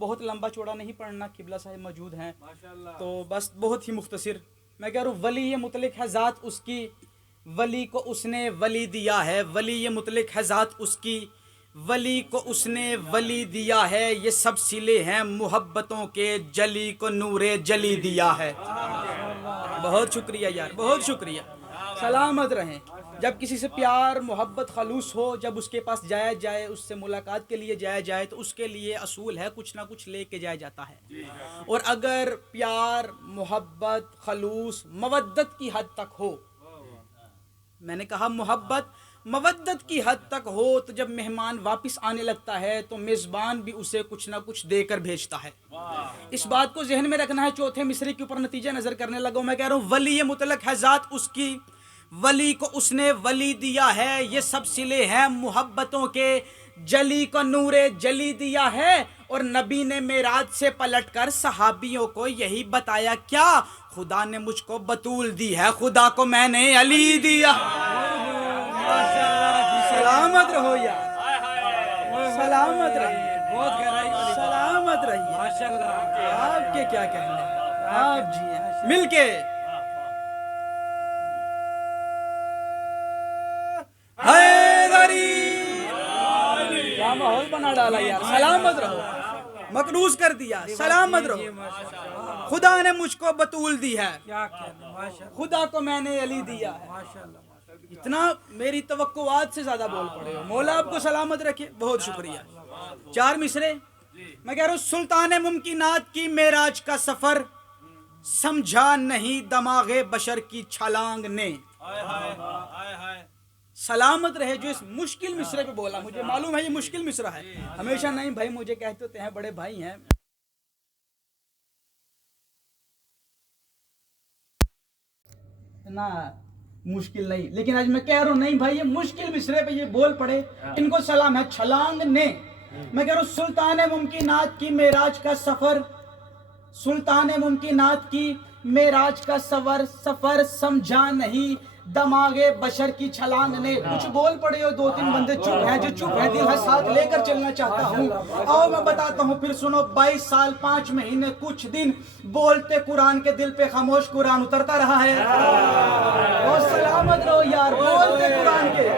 بہت لمبا چوڑا نہیں پڑھنا، قبلہ صاحب موجود ہیں تو بس بہت ہی مختصر میں کہہ رہا ہوں. ولی یہ مطلق ہے ذات اس کی، ولی کو اس نے ولی دیا ہے. ولی یہ مطلق ہے ذات اس کی، ولی کو اس نے ولی دیا ہے. یہ سب سلے ہیں محبتوں کے، جلی کو نور جلی دیا ہے. بہت شکریہ یار، بہت شکریہ. سلامت رہیں. جب کسی سے پیار محبت خلوص ہو، جب اس کے پاس جایا جائے، اس سے ملاقات کے لیے جایا جائے تو اس کے لیے اصول ہے کچھ نہ کچھ لے کے جایا جاتا ہے. اور اگر پیار محبت خلوص مودت کی حد تک ہو، میں نے کہا محبت مودت کی حد تک ہو، تو جب مہمان واپس آنے لگتا ہے تو میزبان بھی اسے کچھ نہ کچھ دے کر بھیجتا ہے. اس بات کو ذہن میں رکھنا ہے. چوتھے مصرے کے اوپر نتیجہ نظر کرنے لگا ہوں. میں کہہ رہا ہوں ولی مطلق ہے ذات اس کی، ولی کو اس نے ولی دیا ہے. یہ سب سلے ہیں محبتوں کے، جلی کو نور جلی دیا ہے. اور نبی نے معراج سے پلٹ کر صحابیوں کو یہی بتایا کیا، خدا نے مجھ کو بطول دی ہے، خدا کو میں نے علی دیا. سلامت رہو یار، سلامت رہیے، سلامت رہیے. آپ کے کیا کہنے، آپ جی مل کے کیا ماحول بنا ڈالا یار. سلامت رہو، مقروض کر دیا. سلامت رہو. خدا نے مجھ کو بطول دی ہے، خدا کو میں نے علی دیا ہے. اتنا میری توقعات سے زیادہ بول پڑے ہو. مولا آپ کو سلامت رکھے. بہت شکریہ. 4 مصرے میں کہہ رہا ہوں. سلطان ممکنات کی معراج کا سفر سمجھا نہیں دماغ بشر کی چھلانگ نے. سلامت رہے جو اس مشکل مصرے پہ بولا. مجھے معلوم ہے یہ مشکل مصرا ہے. ہمیشہ نہیں بھائی مجھے کہتے ہوتے ہیں بڑے بھائی ہیں نا، مشکل نہیں، لیکن آج میں کہہ رہا ہوں نہیں بھائی یہ مشکل مصرے پہ یہ بول پڑے، ان کو سلام ہے. چھلانگ نے میں کہہ رہا ہوں سلطان ممکنات کی معراج کا سفر، سلطان ممکنات کی معراج کا سفر سمجھا نہیں دماغ بشر کی چھلانگ نے. کچھ بول پڑے ہو، 2-3 بندے چپ ہیں، جو چپ ہیں دل ہے ساتھ لے کر چلنا چاہتا ہوں. آؤ میں بتاتا ہوں پھر سنو. 22 سال 5 مہینے کچھ دن بولتے قرآن کے دل پہ خاموش قرآن اترتا رہا ہے. بہت سلامت رہو یار. بولتے قرآن کے،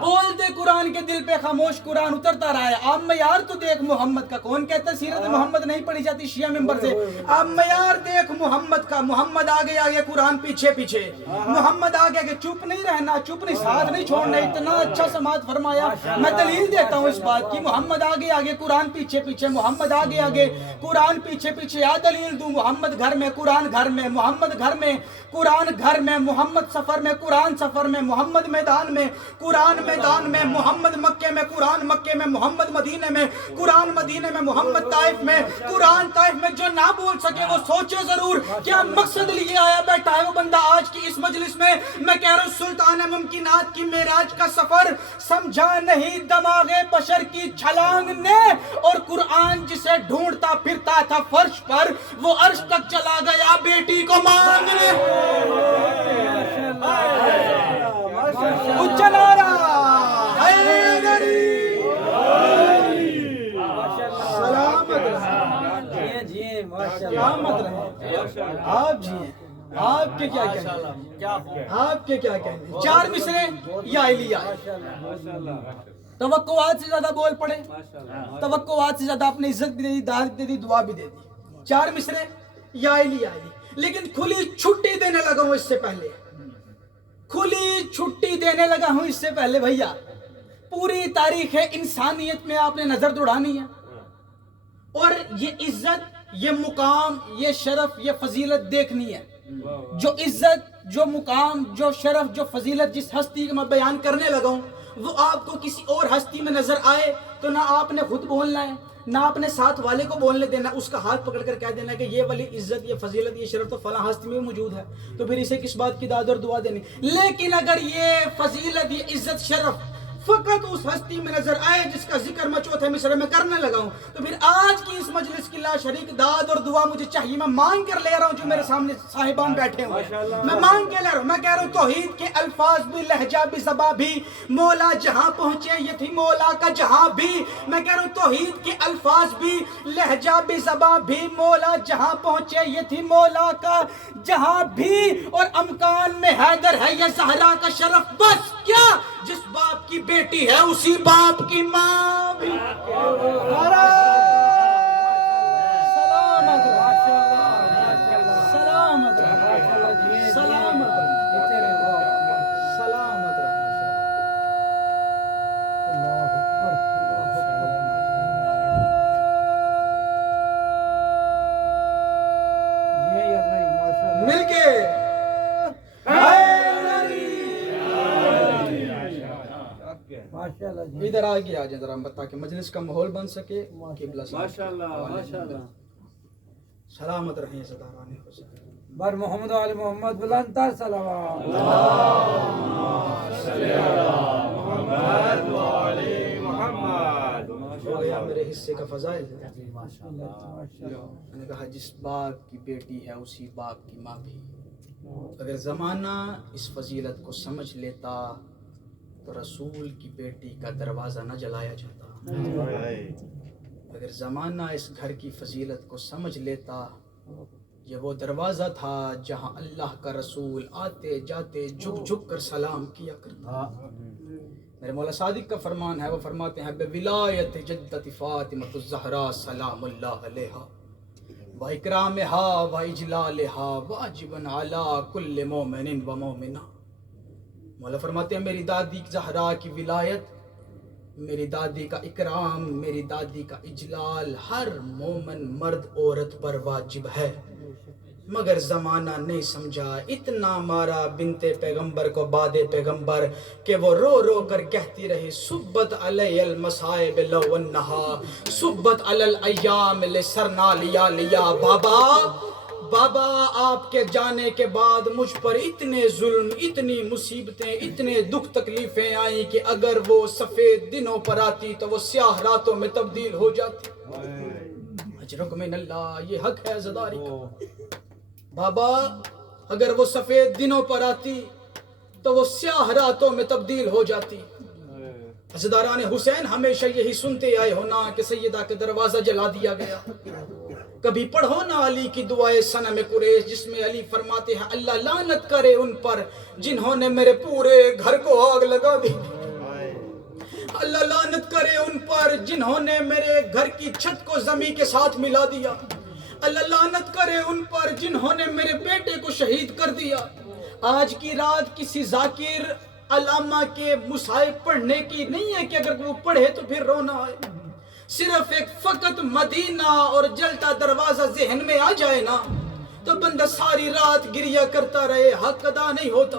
بولتے قرآن کے دل پہ خاموش قرآن اترتا رہا ہے. اب معیار تو دیکھ محمد کا. کون کہتا ہے سیرت محمد نہیں پڑھی جاتی شیعہ ممبر سے؟ اب معیار دیکھ محمد کا. محمد آگے آگے قرآن پیچھے پیچھے. محمد آگے آگے. چپ نہیں رہنا، چپ نہیں، ساتھ نہیں چھوڑنا. اتنا اچھا سماعت فرمایا. میں دلیل دیتا ہوں اس بات کی. محمد آگے آگے قرآن پیچھے پیچھے. محمد آگے آگے قرآن پیچھے پیچھے. یا دلیل دوں. محمد گھر میں قرآن گھر میں، محمد گھر میں قرآن گھر میں، محمد سفر میں قرآن سفر میں، محمد میدان میں قرآن میدان میں، محمد مکے میں قرآن مکے میں، محمد مدینے میں قرآن مدینے میں، محمد طائف میں قرآن طائف میں. جو نہ بول سکے وہ سوچے ضرور کیا مقصد لیے آیا بیٹھا ہے وہ بندہ آج کی اس مجلس میں. میں کہہ رہا ہوں سلطان ممکنات کی معراج کا سفر سمجھا نہیں دماغ بشر کی چھلانگ نے. اور قرآن جسے ڈھونڈتا پھرتا تھا فرش پر، وہ عرش تک چلا گیا بیٹی کو مانگنے. اچھا نعرہ حیدری. سلامت رہے، سلامت رہے. آپ جی آپ کے کیا کہنے، آپ کے کیا کہنے. 4 مصرے یا علیہ. توقعات سے زیادہ بول پڑے، توقعات سے زیادہ اپنی عزت بھی دے دی، داد بھی دے دی، دعا بھی دے دی. 4 مصرے یا علیہ. لیکن کھلی چھٹی دینے لگا ہوں اس سے پہلے، کھلی چھٹی دینے لگا ہوں اس سے پہلے بھیا. پوری تاریخ انسانیت میں آپ نے نظر دوڑانی ہے. اور یہ عزت، یہ مقام، یہ شرف، یہ فضیلت دیکھنی ہے. جو عزت، جو مقام، جو شرف، جو فضیلت جس ہستی کو میں بیان کرنے لگا ہوں وہ آپ کو کسی اور ہستی میں نظر آئے تو نہ آپ نے خود بولنا ہے، نہ اپنے ساتھ والے کو بولنے دینا. اس کا ہاتھ پکڑ کر کہہ دینا کہ یہ والی عزت، یہ فضیلت، یہ شرف تو فلاں ہستی میں موجود ہے، تو پھر اسے کس بات کی داد اور دعا دینی. لیکن اگر یہ فضیلت، یہ عزت، شرف فقط اس ہستی میں نظر آئے جس کا ذکر میں چوتھے مصرعے میں کرنے لگا ہوں، تو پھر آج کی اس مجلس کی لا شریک داد اور دعا مجھے چاہیے، میں مانگ کر لے رہا ہوں جو میرے سامنے صاحبان بیٹھے ہوئے ہیں، میں مانگ کے لے رہا ہوں، میں کہہ رہا ہوں توحید کے الفاظ بھی، لہجہ بھی، زباں بھی، مولا جہاں پہنچے یہ تھی مولا کا جہاں بھی، میں کہہ رہا ہوں توحید کے الفاظ بھی، لہجہ بھی، زباں بھی، مولا جہاں پہنچے یہ تھی مولا کا جہاں بھی، اور امکان میں حیدر ہے یہ زہرا کا شرف، بس کیا جس باپ کی بیٹی ہے اسی باپ کی ماں بھی۔ مل کے ادھر آگے آ جائیں ذرا تاکہ مجلس کا ماحول بن سکے۔ سلامت رہیں صداران حسین بر محمد و آل محمد بلند تر صلوات۔ ہو گیا میرے حصے کا فضائل ہے۔ میں نے کہا جس باپ کی بیٹی ہے اسی باپ کی ماں بھی۔ اگر زمانہ اس فضیلت کو سمجھ لیتا تو رسول کی بیٹی کا دروازہ نہ جلایا جاتا۔ اگر زمانہ اس گھر کی فضیلت کو سمجھ لیتا، یہ وہ دروازہ تھا جہاں اللہ کا رسول آتے جاتے جھک جھک کر سلام کیا کرتا۔ میرے مولا صادق کا فرمان ہے، وہ فرماتے ہیں بولایت جدت فاطمۃ الزہرا سلام اللہ علیہا و اکرامہا و اجلالہا واجبا علی کل مومن و مومنہ۔ مولا فرماتے ہیں میری دادی زہرا کی ولایت، میری دادی کا اکرام، میری دادی کا اجلال ہر مومن مرد عورت پر واجب ہے، مگر زمانہ نہیں سمجھا۔ اتنا مارا بنت پیغمبر کو باد پیغمبر کہ وہ رو رو کر کہتی رہی صبت علی المصائب لو انہا صبت علی الایام لسرنا لیا لیا۔ بابا آپ کے جانے کے بعد مجھ پر اتنے ظلم، اتنی مصیبتیں، اتنے دکھ تکلیفیں آئیں کہ اگر وہ سفید دنوں پر آتی تو وہ سیاہ راتوں میں تبدیل ہو جاتی۔ اجرک من اللہ، یہ حق ہے عزاداری کا۔ بابا اگر وہ سفید دنوں پر آتی تو وہ سیاہ راتوں میں تبدیل ہو جاتی۔ عزاداران حسین ہمیشہ یہی سنتے آئے ہونا کہ سیدہ کے دروازہ جلا دیا گیا۔ کبھی پڑھو نا علی کی دعائے صنم قریش جس میں علی فرماتے ہیں اللہ لعنت کرے ان پر جنہوں نے میرے پورے گھر کو آگ لگا دی، اللہ لعنت کرے ان پر جنہوں نے میرے گھر کی چھت کو زمین کے ساتھ ملا دیا، اللہ لعنت کرے ان پر جنہوں نے میرے بیٹے کو شہید کر دیا۔ آج کی رات کسی ذاکر علامہ کے مصائب پڑھنے کی نہیں ہے کہ اگر وہ پڑھے تو پھر رونا آئے، صرف ایک فقط مدینہ اور جلتا دروازہ ذہن میں آ جائے نا تو بندہ ساری رات گریہ کرتا رہے، حق ادا نہیں ہوتا۔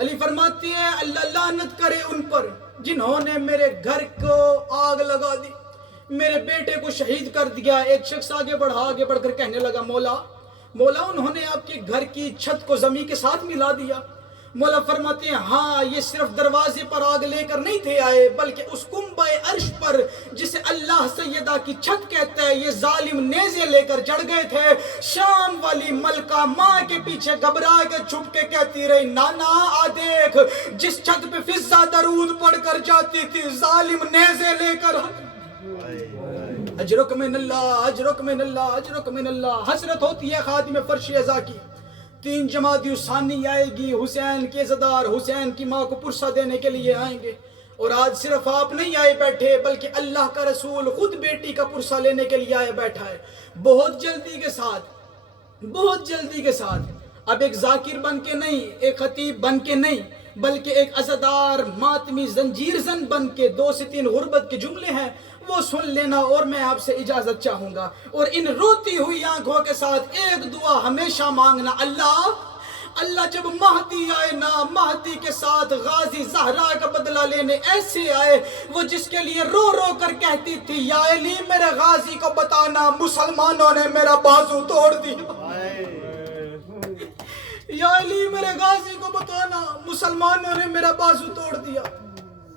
علی فرماتے ہیں اللہ لعنت کرے ان پر جنہوں نے میرے گھر کو آگ لگا دی، میرے بیٹے کو شہید کر دیا۔ ایک شخص آگے بڑھ کر کہنے لگا مولا انہوں نے آپ کے گھر کی چھت کو زمین کے ساتھ ملا دیا۔ مولا فرماتے ہیں ہاں یہ صرف دروازے پر آگ لے کر نہیں تھے آئے بلکہ اس کنبہ عرش پر جسے اللہ سیدہ کی چھت کہتا ہے یہ ظالم نیزے لے کر چڑھ گئے تھے۔ شام والی ملکہ ماں کے پیچھے گھبرا کے چھپ کے کہتی رہی نانا آ دیکھ جس چھت پہ فضہ درود پڑھ کر جاتی تھی ثالم نیزے لے کر۔ اجرک من اللہ، اجرک من اللہ، اجرک من اللہ۔ حسرت ہوتی ہے خادم فرش ازا کی، 3 جمادی الثانی آئے گی، حسین کے عزادار حسین کی ماں کو پرسہ دینے کے لیے آئیں گے، اور آج صرف آپ نہیں آئے بیٹھے بلکہ اللہ کا رسول خود بیٹی کا پرسہ لینے کے لیے آئے بیٹھا ہے۔ بہت جلدی کے ساتھ اب ایک ذاکر بن کے نہیں، ایک خطیب بن کے نہیں، بلکہ ایک عزادار ماتمی زنجیر زن بن کے 2 سے 3 غربت کے جملے ہیں وہ سن لینا، اور میں آپ سے اجازت چاہوں گا، اور ان روتی ہوئی آنکھوں کے ساتھ ایک دعا ہمیشہ مانگنا، اللہ جب مہدی آئے نا، مہدی کے ساتھ غازی زہرا کا بدلہ لینے ایسے آئے وہ جس کے لیے رو رو کر کہتی تھی یا علی میرے غازی کو بتانا مسلمانوں نے میرا بازو توڑ دیا، یا علی میرے غازی کو بتانا مسلمانوں نے میرا بازو توڑ دیا۔